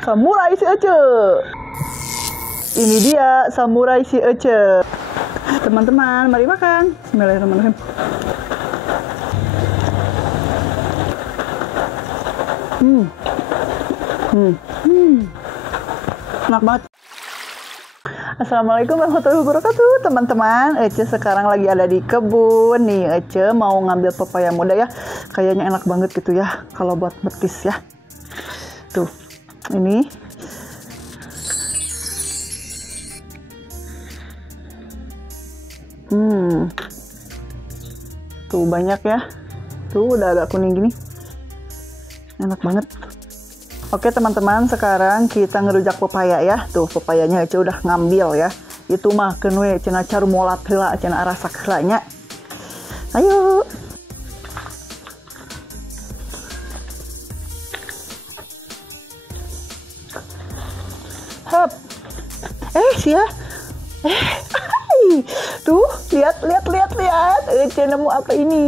Samurai si Ece. Ini dia samurai si Ece. Teman-teman, mari makan. Bismillahirrahmanirrahim. Enak banget. Assalamualaikum warahmatullahi wabarakatuh, teman-teman. Ece sekarang lagi ada di kebun nih. Ece mau ngambil pepaya muda ya. Kayaknya enak banget gitu ya kalau buat betis ya. Tuh, ini. Tuh banyak ya. Tuh udah agak kuning gini. Enak banget. Oke teman-teman, sekarang kita ngerujak pepaya ya. Tuh pepayanya Ece udah ngambil ya. Itu mah kenwe cenah caru molat heula cenah rasa heulanya. Ayo. Hop. Sia. Tuh, lihat. Ece nemu apa ini?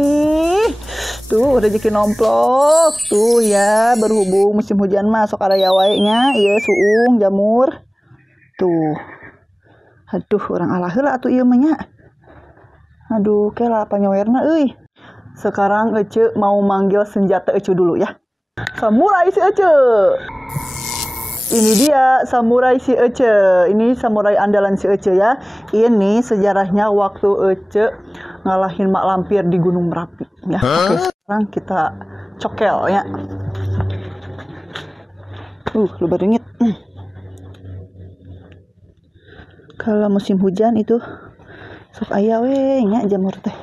Tuh, rezeki nomplok. Tuh ya, berhubung musim hujan masuk area wae-nya, ieu suung, jamur. Tuh. Aduh, orang alah heula atuh ieu mah nya. Aduh, kela panyawerna euy. Sekarang Ece mau manggil senjata Ece dulu ya. Samurai si Ece. Ini dia samurai si Ece. Ini samurai andalan si Ece ya. Ini sejarahnya waktu Ece ngalahin mak lampir di Gunung Merapi ya. Oke, sekarang kita cokel ya. Lu beringit. Kalau musim hujan itu sok aya we nya jamur teh.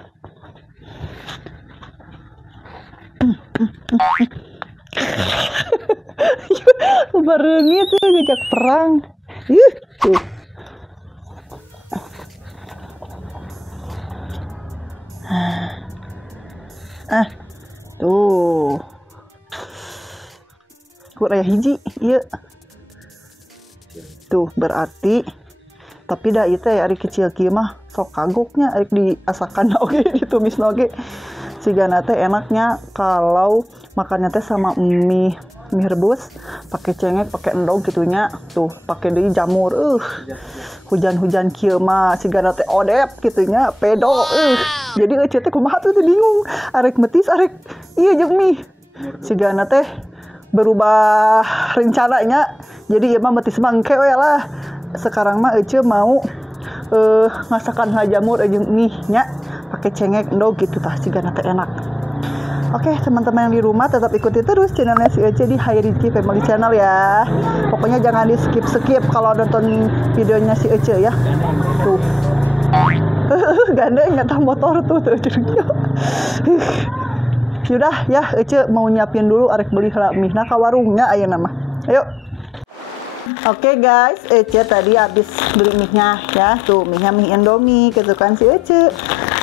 Beringit tuh ngejak perang. Tuh. Tuh. Kuraya hiji, iya. Tuh, berarti tapi dah itu ya ari kecil kieu mah sok kagoknya ari diasakan oge ditumisna oge. Sigana teh enaknya kalau makannya teh sama mie rebus pakai cengek, pakai endog gitunya. Tuh, pakai deui jamur. Hujan-hujan kieu mah sigana teh odep gitunya, pedo. Jadi Ece teh kumaha tuh bingung. Arek metis, arek ieu jeung mie. Sigana teh berubah rencananya. Jadi ieu mah metis mangke we lah. Sekarang mah Ece mau ngasakan jamur jeung mie nya pakai cengek endog gitu tah sigana teh enak. Oke teman-teman yang di rumah tetap ikuti terus channelnya si Ece di Hairiki Family Channel ya. Pokoknya jangan di skip kalau nonton videonya si Ece ya. Tuh. Gandeng nyata motor tuh Ece. Sudah ya Ece mau nyiapin dulu arek beli heula mie ka warungnya ayeuna mah. Ayo. Oke guys, Ece tadi habis beli mie-nya ya. Tuh mie-nya mie Indomie kesukaan si Ece.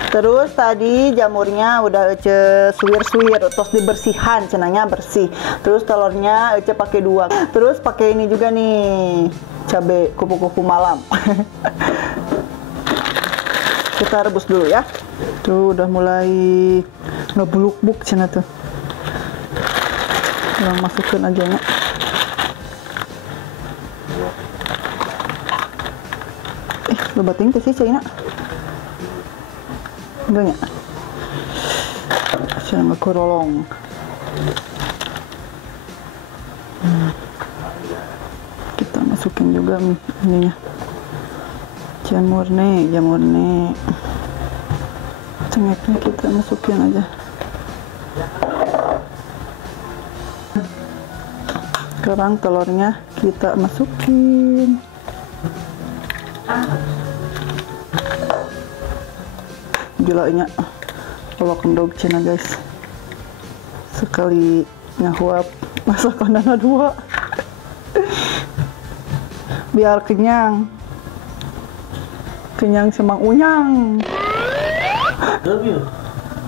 Terus tadi jamurnya udah Ece suwir-suwir, terus dibersihan, cenanya bersih. Terus telurnya Ece pakai 2. Terus pakai ini juga nih, cabai kupu-kupu malam. Kita rebus dulu ya. Tuh udah mulai ngebuluk-buk cenah tuh. Kurang masukin aja nya. Lebatin tuh sih cina. Enggak ya? Saya ngekorolong. Kita masukin juga ininya. Jamur nih. Cengeknya kita masukin aja. Sekarang telurnya kita masukin. Gilanya kalau kendog cina guys, sekali ngahuap masakan dana 2 biar kenyang semang unyang.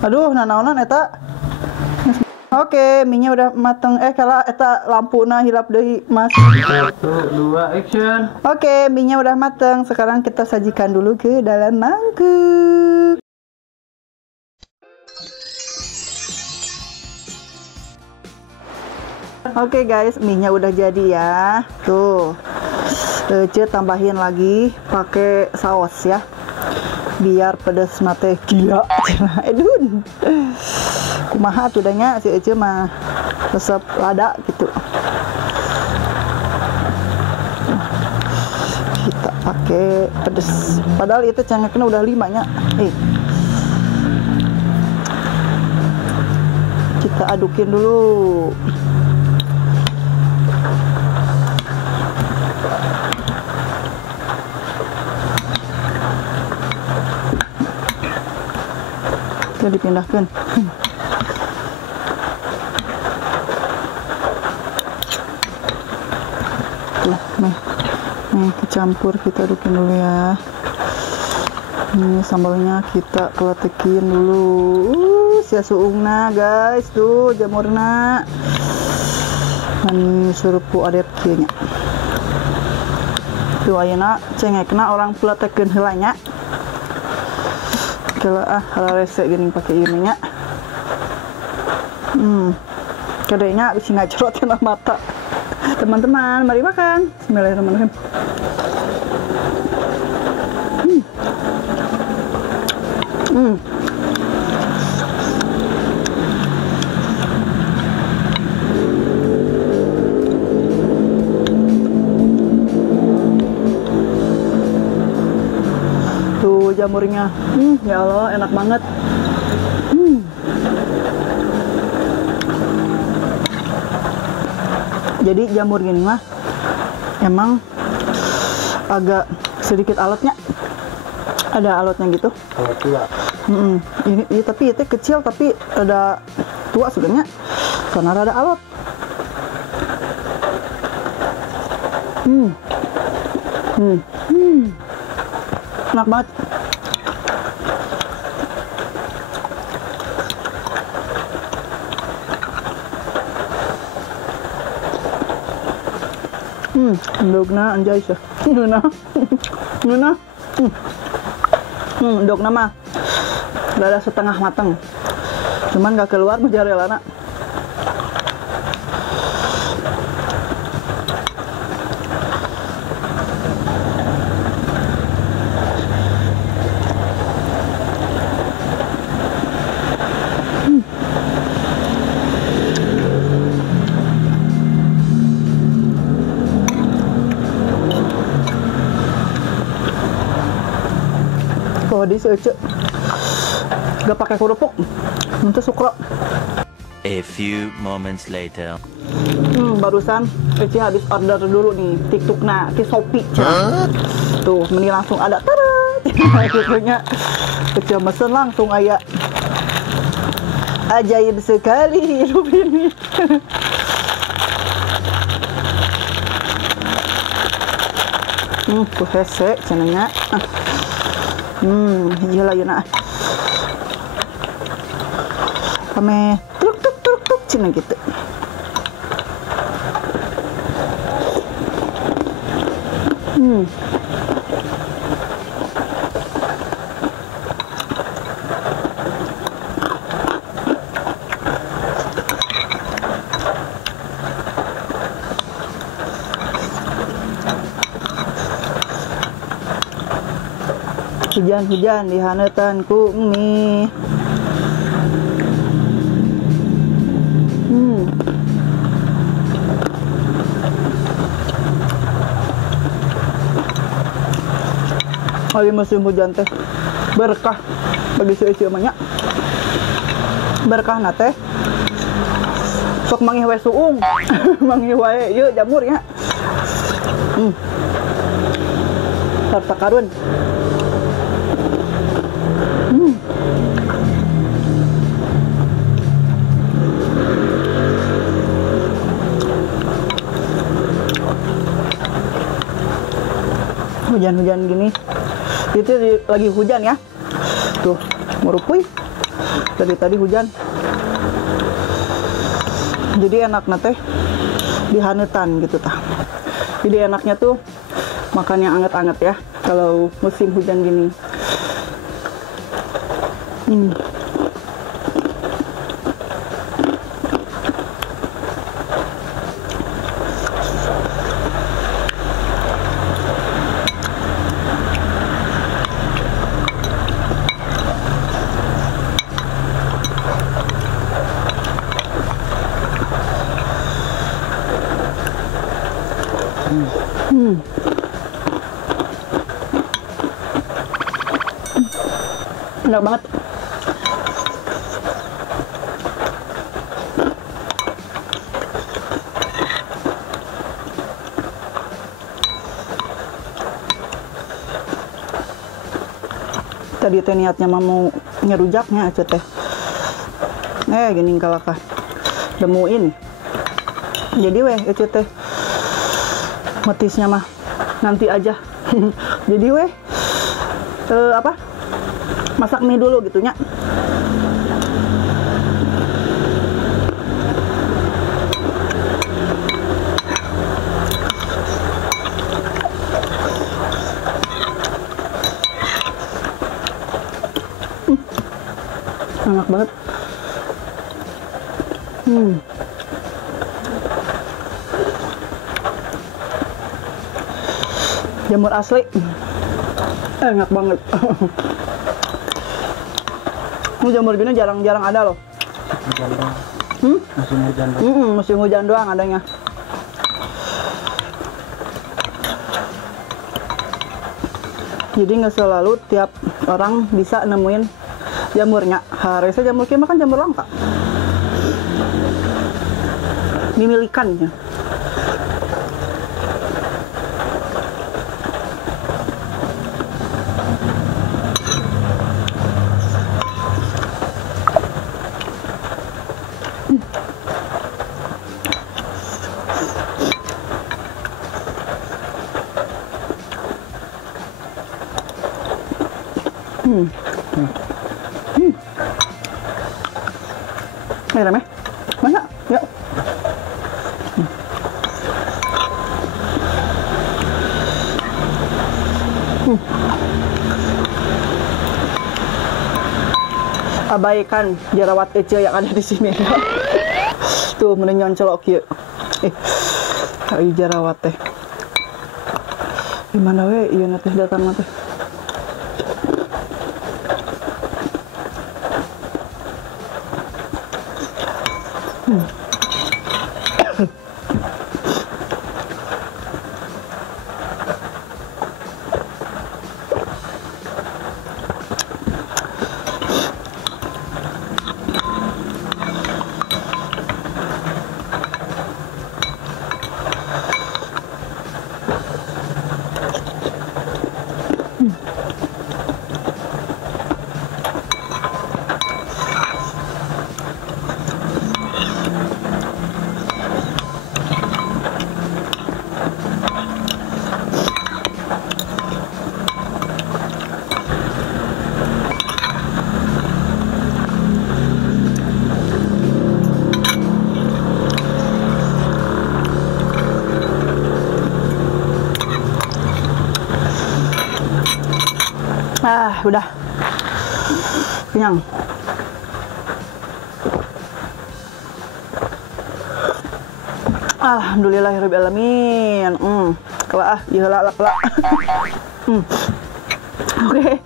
Aduh nanaonan eta. Oke, mie-nya udah mateng. Kalau eta lampuna hilap deui mas. 1, 2, action. Oke, mie-nya udah mateng. Sekarang kita sajikan dulu ke dalam mangkuk. Oke guys, mie-nya udah jadi ya. Tuh. Ece tambahin lagi pakai saus ya. Biar pedas mate gila. Edun. Kumaha tuh danya si Ece mah resep lada gitu. Kita pakai pedas. Padahal itu cengeknya udah 5 nya. Kita adukin dulu. Kita dipindahkan. Tuh, nih kecampur, kita adukin dulu ya. Ini sambalnya kita keletekin dulu. Sia suungna guys, tuh jamurna. Dan surupu adet kieu nya. Tuh ayeuna cengekna orang peletekeun heula nya. Kalau kalau rese gini pakai ini nya. Kadenya bisa ngajrot kena mata. Teman-teman, mari makan. Bismillahirrahmanirrahim. Tuh jamurnya, ya Allah enak banget. Jadi jamur gini mah emang agak sedikit alotnya, ada alotnya gitu. Kalau tua. Ini tapi itu kecil tapi ada tua sebenarnya, karena ada alot. Enak banget. Endogna anjay sih. Nuna. Endogna mah ada setengah matang. Cuman gak keluar mozzarella-na. Kalau di Ece gak pakai kerupuk, itu sukro. A few moments later. Barusan Ece habis order dulu nih TikToknya di Shopee. Tuh, meni langsung ada tara. Akhirnya Ece mesen langsung aya. Ajaib sekali hidup ini. Tuh hese cenanya. Gila yuna. Kame truk cina gitu. Hujan-hujan di haneutan ku mie. Hari musim hujan teh berkah bagi si Ece mah nya. Berkah na teh sok manggih wae suung. Manggih wae ieu jamur nya. Sarta karun. Hujan-hujan gini itu lagi hujan ya, tuh merupui tadi hujan, jadi enak nate dihanetan gitu tah. Jadi enaknya tuh makan yang anget-anget ya kalau musim hujan gini. Enak banget. Tadi teh niatnya mah mau ngerujaknya aja teh. Gini kalakah demuin. Jadi weh aja teh metisnya mah nanti aja. Jadi weh apa? Masak mie dulu gitunya. Enak banget. Jamur asli. Enak banget. Ini jamur gini jarang-jarang ada loh. Musim hujan doang. Musim hujan doang adanya. Jadi nggak selalu tiap orang bisa nemuin jamurnya. Harusnya jamur kita kan jamur langka. Dimilikannya. Rame? Mana? Yuk. Abaikan jerawat kecil yang ada di sini. Tuh menenyon celok kieu. Ayo jerawat teh. Gimana we ieu teh datang teh. Udah kenyang. Alhamdulillahirabbil alamin. Kelak ieu lah. Oke.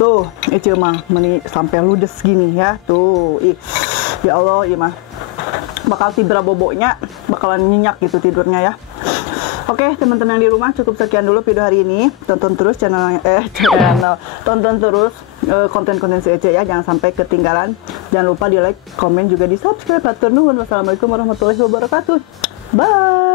Tuh, ieu mah meni sampai ludes gini ya. Tuh, ya Allah, ieu mah bakal tibra boboknya bakalan nyenyak gitu tidurnya ya. Oke, teman-teman yang di rumah, cukup sekian dulu video hari ini. Tonton terus tonton terus konten-konten si Ece ya, jangan sampai ketinggalan. Jangan lupa di like, komen juga di subscribe. Hatur nuhun. Wassalamualaikum warahmatullahi wabarakatuh. Bye.